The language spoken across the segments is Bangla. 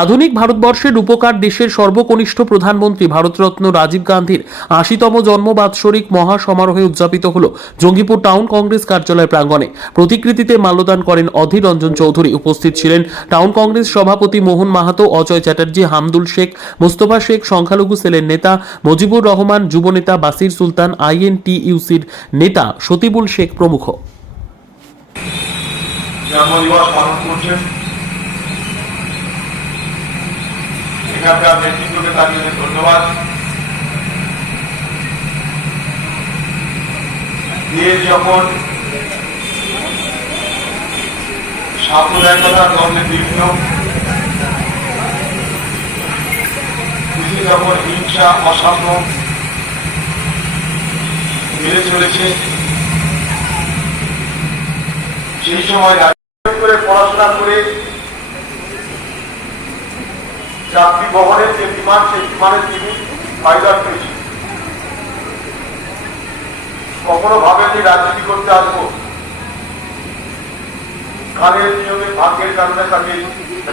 আধুনিক ভারতবর্ষের রূপকার দেশের সর্বকনিষ্ঠ প্রধানমন্ত্রী ভারতরত্ন রাজীব গান্ধীর ৮০তম জন্মবাৎসরিক মহাসমারোহে উদযাপিত হল জঙ্গিপুর টাউন কংগ্রেস কার্যালয় প্রাঙ্গণে। প্রতিকৃতিতে মাল্যদান করেন অধীর রঞ্জন চৌধুরী। উপস্থিত ছিলেন টাউন কংগ্রেস সভাপতি মোহন মাহাতো, অজয় চ্যাটার্জি, হামদুল শেখ, মোস্তফা শেখ, সংখ্যালঘু সেলের নেতা মুজিবুর রহমান, যুবনেতা বাসির সুলতান, আইএনটিইউসির নেতা সতিবুল শেখ প্রমুখ। জন্মদিবস পালন করছেন এখানকার নেতৃত্বকে তাকে ধন্যবাদ। দেশ যখন সাম্প্রদায়িকতার দ্বন্দ্বে বিঘ্ন, দেশে যখন হিংসা অসাম্য বেড়ে চলেছে, সেই সময় করে পড়াশোনা করে চাকরি বহনের যে বিমান, সেই বিমানের তিনি পাইলট পেয়েছেন। কখনো ভাবেন যে রাজনীতি করতে আসবো, কালের নিয়মে ভাগ্যের কারণে তাকে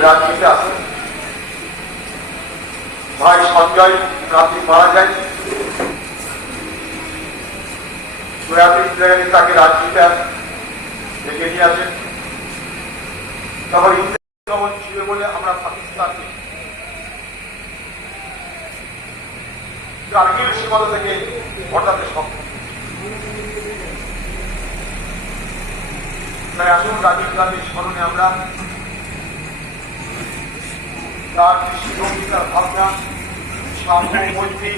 রাজনীতিতে আসে। ভাই সঞ্জয় রাত্রি মারা যায়, তাকে রাজনীতিতে ডেকে নিয়ে আসেন। তখন ইন্দ্র ছিল বলে আমরা পাকিস্তানকে কার্গিল সীমান্ত থেকে হঠাৎ সক্ষম। তাই আসুন রাজীব গান্ধীর স্মরণে আমরা তার দৃষ্টিভঙ্গি, তার ভাবনা, সাম্য, মৈত্রী,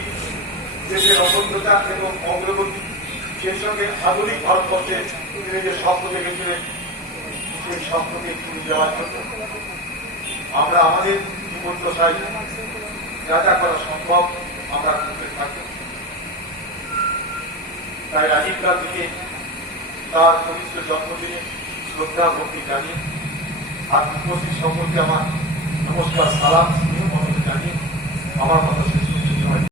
দেশের অবদ্ধতা এবং অগ্রগতি, সেই সঙ্গে আধুনিক ভারতবর্ষে তিনি যে স্বপ্ন দেখেছিলেন, সেই স্বপ্নকে তুলে দেওয়ার জন্য আমরা আমাদের জীবন দশায় যা যা করা সম্ভব আমরা করতে থাকবো। তাই রাজীব গান্ধীকে তার পবিত্র জন্মদিনে শ্রদ্ধা ভক্তি জানিয়ে আর উপস্থিত সম্পর্কে আমার নমস্কার, সালাম, স্নেহ জানিয়ে আমার কথা